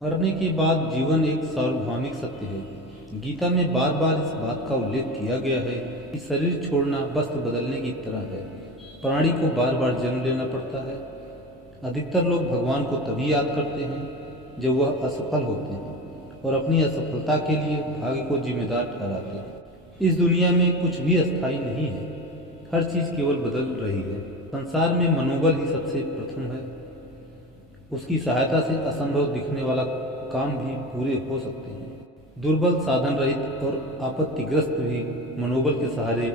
मरने के बाद जीवन एक सार्वभौमिक सत्य है। गीता में बार बार इस बात का उल्लेख किया गया है कि शरीर छोड़ना वस्त्र बदलने की तरह है। प्राणी को बार बार जन्म लेना पड़ता है। अधिकतर लोग भगवान को तभी याद करते हैं जब वह असफल होते हैं और अपनी असफलता के लिए भाग्य को जिम्मेदार ठहराते हैं। इस दुनिया में कुछ भी अस्थायी नहीं है, हर चीज़ केवल बदल रही है। संसार में मनोबल ही सबसे प्रथम है। उसकी सहायता से असंभव दिखने वाला काम भी पूरे हो सकते हैं। दुर्बल, साधन रहित और आपत्तिग्रस्त भी मनोबल के सहारे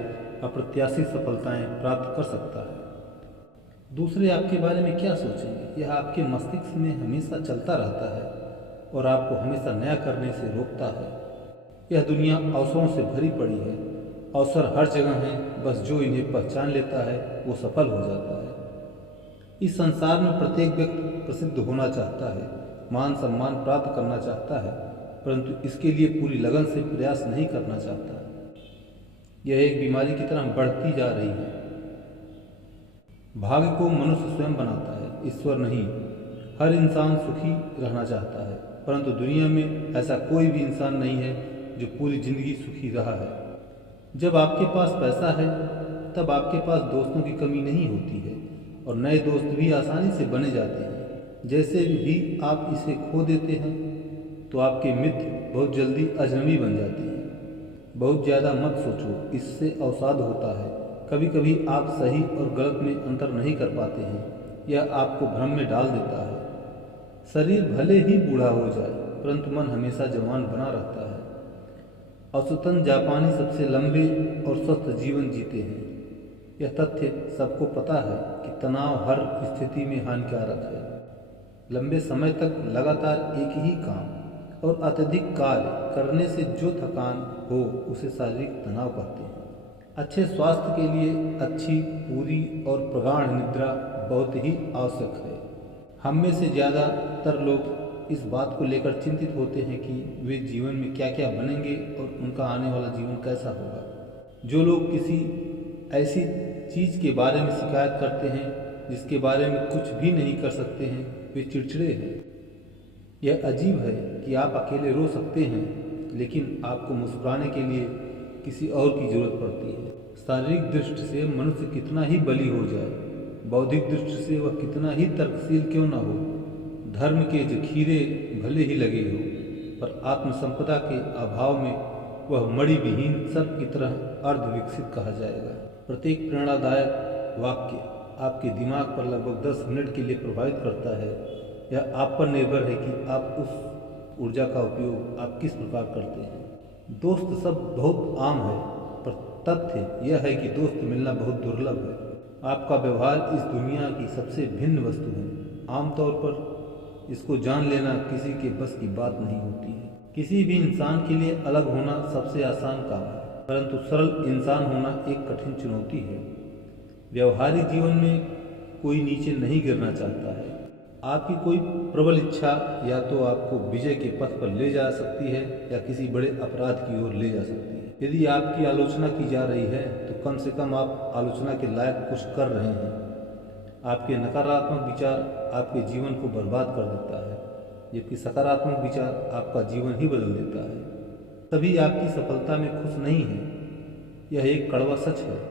अप्रत्याशित सफलताएं प्राप्त कर सकता है। दूसरे आपके बारे में क्या सोचेंगे, यह आपके मस्तिष्क में हमेशा चलता रहता है और आपको हमेशा नया करने से रोकता है। यह दुनिया अवसरों से भरी पड़ी है। अवसर हर जगह हैं, बस जो इन्हें पहचान लेता है वो सफल हो जाता है। इस संसार में प्रत्येक व्यक्ति प्रसिद्ध होना चाहता है, मान सम्मान प्राप्त करना चाहता है, परंतु इसके लिए पूरी लगन से प्रयास नहीं करना चाहता। यह एक बीमारी की तरह बढ़ती जा रही है। भाग्य को मनुष्य स्वयं बनाता है, ईश्वर नहीं। हर इंसान सुखी रहना चाहता है, परंतु दुनिया में ऐसा कोई भी इंसान नहीं है जो पूरी जिंदगी सुखी रहा है। जब आपके पास पैसा है तब आपके पास दोस्तों की कमी नहीं होती है और नए दोस्त भी आसानी से बने जाते हैं। जैसे भी आप इसे खो देते हैं तो आपके मित्र बहुत जल्दी अजनबी बन जाते हैं। बहुत ज़्यादा मत सोचो, इससे अवसाद होता है। कभी कभी आप सही और गलत में अंतर नहीं कर पाते हैं, यह आपको भ्रम में डाल देता है। शरीर भले ही बूढ़ा हो जाए परंतु मन हमेशा जवान बना रहता है। औसतन जापानी सबसे लंबे और स्वस्थ जीवन जीते हैं। यह तथ्य सबको पता है कि तनाव हर स्थिति में हानिकारक है। लंबे समय तक लगातार एक ही काम और अत्यधिक कार्य करने से जो थकान हो उसे शारीरिक तनाव कहते हैं। अच्छे स्वास्थ्य के लिए अच्छी, पूरी और प्रगाढ़ निद्रा बहुत ही आवश्यक है। हम में से ज़्यादातर लोग इस बात को लेकर चिंतित होते हैं कि वे जीवन में क्या क्या बनेंगे और उनका आने वाला जीवन कैसा होगा। जो लोग किसी ऐसी चीज़ के बारे में शिकायत करते हैं जिसके बारे में कुछ भी नहीं कर सकते हैं, वे चिड़चिड़े हैं। यह अजीब है कि आप अकेले रो सकते हैं लेकिन आपको मुस्कुराने के लिए किसी और की जरूरत पड़ती है। शारीरिक दृष्टि से मनुष्य कितना ही बली हो जाए, बौद्धिक दृष्टि से वह कितना ही तर्कशील क्यों न हो, धर्म के जखीरे भले ही लगे हो, पर आत्मसंपदा के अभाव में वह मणि विहीन सर्प की तरह अर्ध विकसित कहा जाएगा। प्रत्येक प्रेरणादायक वाक्य आपके दिमाग पर लगभग 10 मिनट के लिए प्रभावित करता है। यह आप पर निर्भर है कि आप उस ऊर्जा का उपयोग आप किस प्रकार करते हैं। दोस्त सब बहुत आम है, पर तथ्य यह है कि दोस्त मिलना बहुत दुर्लभ है। आपका व्यवहार इस दुनिया की सबसे भिन्न वस्तु है। आमतौर पर इसको जान लेना किसी के बस की बात नहीं होती है। किसी भी इंसान के लिए अलग होना सबसे आसान काम है, परंतु सरल इंसान होना एक कठिन चुनौती है। व्यवहारिक जीवन में कोई नीचे नहीं गिरना चाहता है। आपकी कोई प्रबल इच्छा या तो आपको विजय के पथ पर ले जा सकती है या किसी बड़े अपराध की ओर ले जा सकती है। यदि आपकी आलोचना की जा रही है तो कम से कम आप आलोचना के लायक कुछ कर रहे हैं। आपके नकारात्मक विचार आपके जीवन को बर्बाद कर देता है, जबकि सकारात्मक विचार आपका जीवन ही बदल देता है। सभी आपकी सफलता में खुश नहीं हैं, यह एक कड़वा सच है।